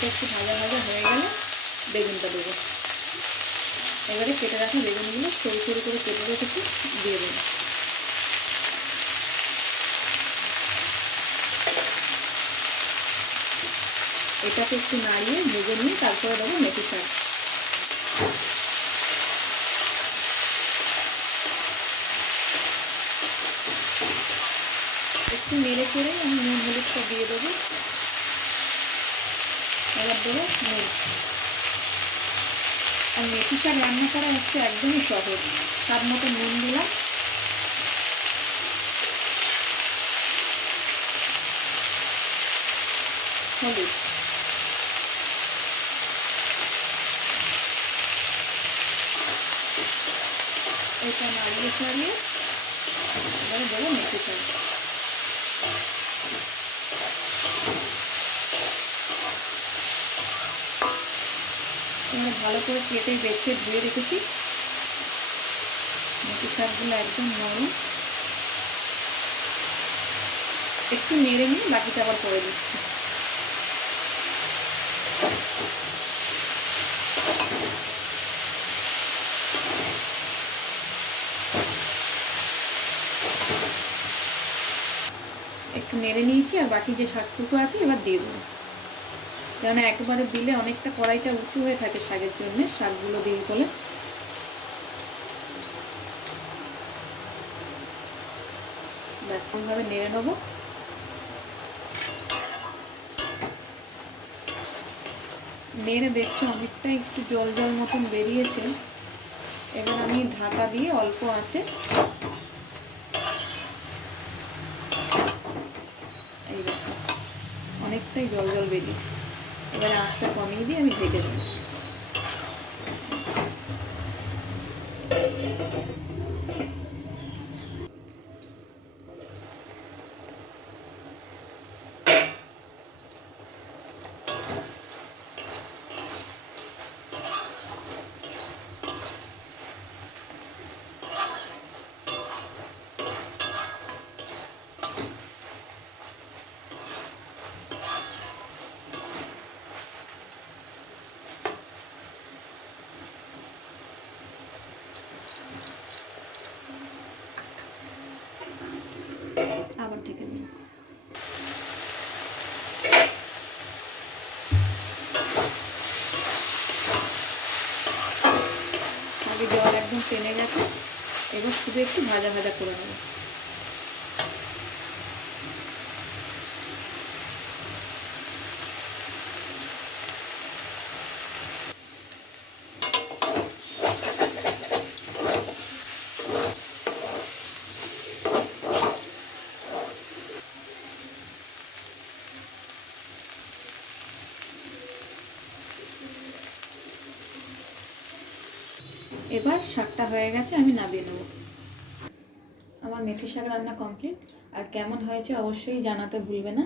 এটা একটু ভাজা ভাজা হয়ে গেলে বেগুনটা দেবো। এবারে কেটে রাখা বেগুনগুলো সরু সরু করে কেটে রেখেছি দিয়ে দেবো। এটাকে একটু নাড়িয়ে ভেজে নিয়ে তারপরে দেবো মেথি শাক। একটু নেড়ে চেড়ে আমি নুন হলুদটা দিয়ে দেবো। এবার দেবো নুন। আর মেথি শাক রান্না করা হচ্ছে একদমই সহজ। স্বাদ মতো নুন দিলাম, হলুদ, এটা নাড়িয়ে ছাড়িয়ে এবারে দেবো মেথি শাক। এবারে ভালো করে কেটে বেছে ধুয়ে রেখেছি। মেথি শাকগুলো একদম নরম। একটু নেড়ে নিয়ে বাকিটা আবার করে দিচ্ছি। একটু নেড়ে নিয়েছি আর বাকি যে শাকটুকু আছে এবার দিয়ে দেবো। কেন একবারে দিলে অনেকটা কড়াইটা উঁচু হয়ে থাকে শাকের জন্য, শাকগুলো দিয়ে বলে। ব্যাস এইভাবে নেড়ে নেবো। নেড়ে দেখছি অনেকটা একটু জল জল মতন বেরিয়েছে। এবার আমি ঢাকা দিয়ে অল্প আঁচে এই দেখো অনেকটাই জল জল বেরিয়েছে। এবারে আঁচটা কমিয়ে দিয়ে আমি ঢেকে দেবো। আবার ঢেকে দিই। আগে জল একদম টেনে গেছে, এবার শুধু একটু ভাজা ভাজা করে নেব। এবার শাকটা হয়ে গেছে, আমি নামিয়ে নেব। আমার মেথি শাক রান্না কমপ্লিট। আর কেমন হয়েছে অবশ্যই জানাতে ভুলবে না।